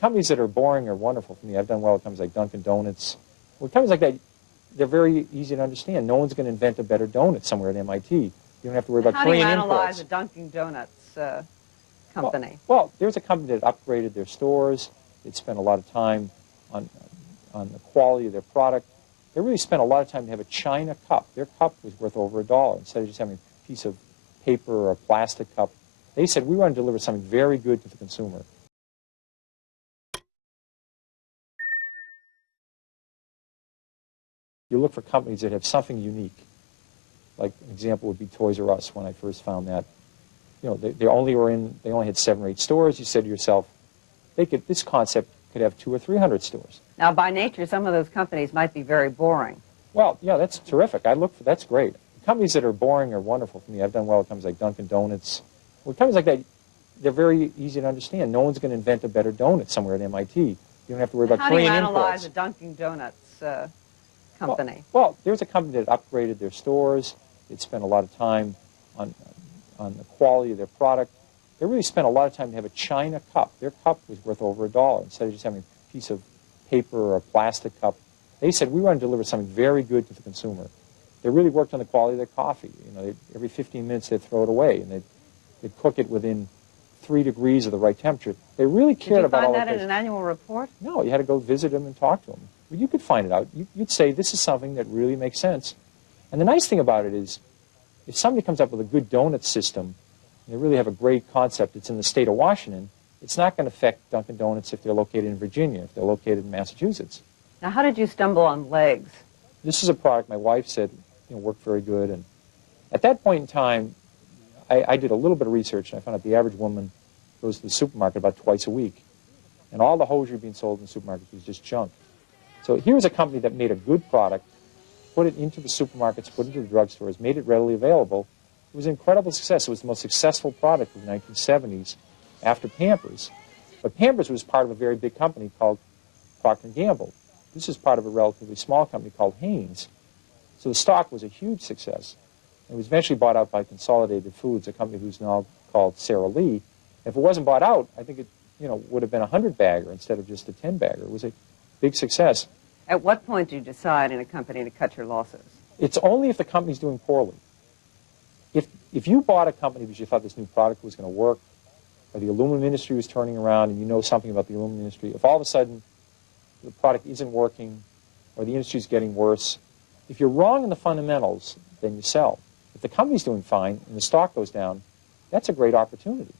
companies that are boring are wonderful for me. I've done well with companies like Dunkin' Donuts. Well, companies like that, they're very easy to understand. No one's going to invent a better donut somewhere at MIT. You don't have to worry about Korean imports. How do you analyze a Dunkin' Donuts company? Well, there's a company that upgraded their stores. It spent a lot of time on the quality of their product. They really spent a lot of time to have a china cup. Their cup was worth over $1 instead of just having a piece of paper or a plastic cup. They said, we want to deliver something very good to the consumer. You look for companies that have something unique. Like an example would be Toys R Us when I first found that. You know, they only had 7 or 8 stores. You said to yourself, this concept could have 200 or 300 stores. Now, by nature, some of those companies might be very boring. Well, yeah, that's terrific. That's great. Companies that are boring are wonderful for me. I've done well with companies like Dunkin' Donuts. Well, companies like that, they're very easy to understand. No one's going to invent a better donut somewhere at MIT. You don't have to worry about Korean imports. How do you analyze a Dunkin' Donuts company? Well, there's a company that upgraded their stores. It spent a lot of time on the quality of their product. They really spent a lot of time to have a china cup. Their cup was worth over $1 instead of just having a piece of paper or a plastic cup. They said, we want to deliver something very good to the consumer. They really worked on the quality of their coffee. You know, every 15 minutes they'd throw it away, and they'd cook it within 3 degrees of the right temperature. They really cared about all that. Did you find that in an annual report? No, you had to go visit them and talk to them. But you could find it out. You'd say, this is something that really makes sense. And the nice thing about it is, if somebody comes up with a good donut system, and they really have a great concept, it's in the state of Washington, it's not going to affect Dunkin' Donuts if they're located in Virginia, if they're located in Massachusetts. Now, how did you stumble on legs? This is a product my wife said worked very good. And at that point in time, I did a little bit of research, and I found out the average woman goes to the supermarket about twice a week. And all the hosiery being sold in the supermarkets was just junk. So here's a company that made a good product, put it into the supermarkets, put it into the drugstores, made it readily available. It was an incredible success. It was the most successful product of the 1970s after Pampers. But Pampers was part of a very big company called Procter & Gamble. This is part of a relatively small company called Hanes. So the stock was a huge success. It was eventually bought out by Consolidated Foods, a company who's now called Sara Lee. If it wasn't bought out, I think it would have been a 100-bagger instead of just a 10-bagger. It was a big success. At what point do you decide in a company to cut your losses? It's only if the company's doing poorly. If you bought a company because you thought this new product was going to work, or the aluminum industry was turning around and you know something about the aluminum industry, if all of a sudden the product isn't working or the industry's getting worse, if you're wrong in the fundamentals, then you sell. If the company's doing fine and the stock goes down, that's a great opportunity.